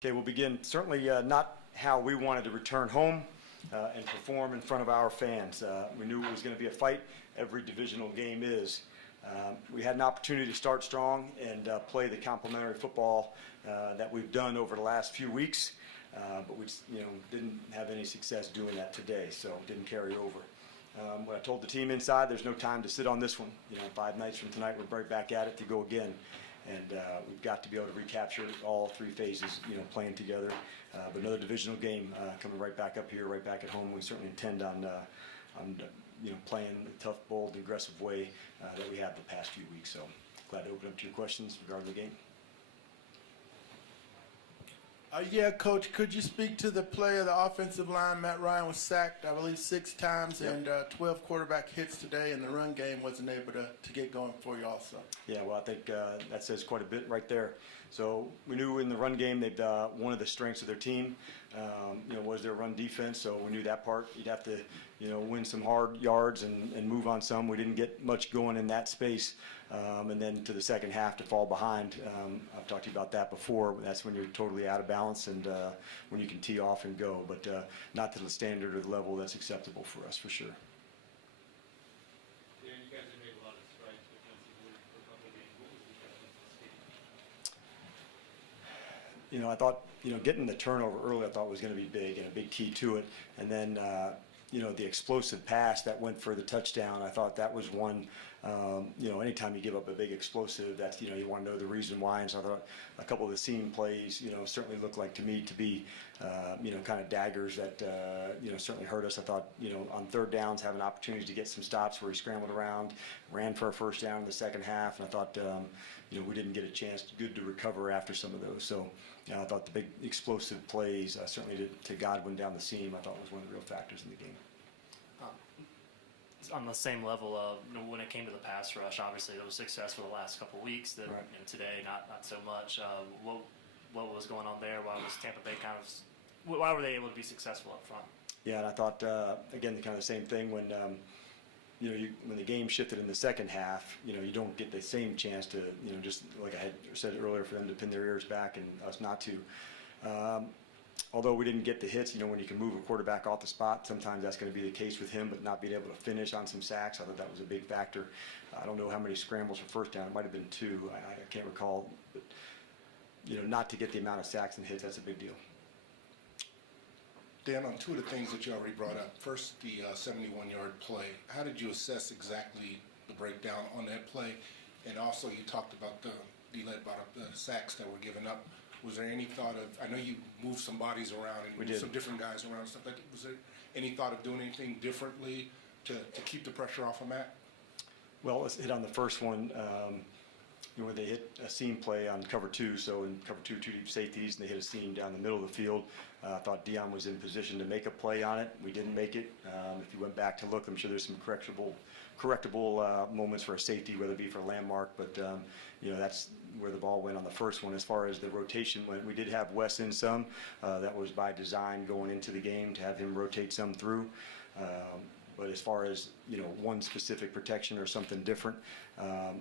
Okay, we'll begin. Certainly not how we wanted to return home and perform in front of our fans. We knew it was going to be a fight. Every divisional game is. We had an opportunity to start strong and play the complementary football that we've done over the last few weeks, but we didn't have any success doing that today, so it didn't carry over. What I told the team inside, there's no time to sit on this one. 5 nights from tonight, we're right back at it to go again. And we've got to be able to recapture all 3 phases, playing together. But another divisional game coming right back up here, right back at home. We certainly intend on playing the tough, bold, aggressive way that we have the past few weeks. So glad to open up to your questions regarding the game. Yeah, Coach, could you speak to the play of the offensive line? Matt Ryan was sacked, I believe, 6 times, Yep. and 12 quarterback hits today, and the run game wasn't able to get going for you also. Yeah, well, I think that says quite a bit right there. So we knew in the run game that one of the strengths of their team, was their run defense. So we knew that part. You'd have to, win some hard yards and move on some. We didn't get much going in that space. And then to the second half to fall behind. I've talked to you about that before. That's when you're totally out of balance and when you can tee off and go. But not to the standard or the level that's acceptable for us, for sure. Yeah, you guys have made a lot of strides defensively for a couple of games. What was the difference this game? I thought, getting the turnover early, I thought was going to be big and a big key to it. And then, the explosive pass that went for the touchdown, I thought that was one. Anytime you give up a big explosive, that's, you want to know the reason why. And so I thought a couple of the seam plays, certainly looked like to me to be, kind of daggers that, certainly hurt us. I thought, on third downs, having opportunities to get some stops where he scrambled around, ran for a first down in the second half. And I thought, we didn't get a chance good to recover after some of those. So I thought the big explosive plays, certainly to Godwin down the seam, I thought was one of the real factors in the game. On the same level of when it came to the pass rush, obviously it was successful the last couple of weeks. That right. Today, not so much. What was going on there? Why was Tampa Bay why were they able to be successful up front? Yeah, and I thought again kind of the same thing when when the game shifted in the second half. You don't get the same chance to just like I had said earlier for them to pin their ears back and us not to. Although we didn't get the hits, when you can move a quarterback off the spot, sometimes that's going to be the case with him, but not being able to finish on some sacks, I thought that was a big factor. I don't know how many scrambles for first down. It might have been 2. I can't recall. But, not to get the amount of sacks and hits, that's a big deal. Dan, on 2 of the things that you already brought up, first the 71-yard play, how did you assess exactly the breakdown on that play? And also you talked about the sacks that were given up. Was there any thought of, I know you moved some bodies around and moved some different guys around and stuff like that. Was there any thought of doing anything differently to keep the pressure off of Matt? Well, let's hit on the first one. When they hit a seam play on cover 2, so in cover 2 deep safeties, and they hit a seam down the middle of the field. I thought Dion was in position to make a play on it. We didn't make it. If you went back to look, I'm sure there's some correctable moments for a safety, whether it be for a landmark, but that's where the ball went on the first one. As far as the rotation went, we did have Wes in some. That was by design going into the game to have him rotate some through. But as far as one specific protection or something different, I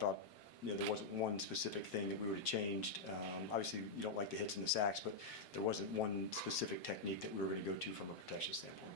thought there wasn't one specific thing that we would have changed. Obviously, you don't like the hits and the sacks, but there wasn't one specific technique that we were going to go to from a protection standpoint.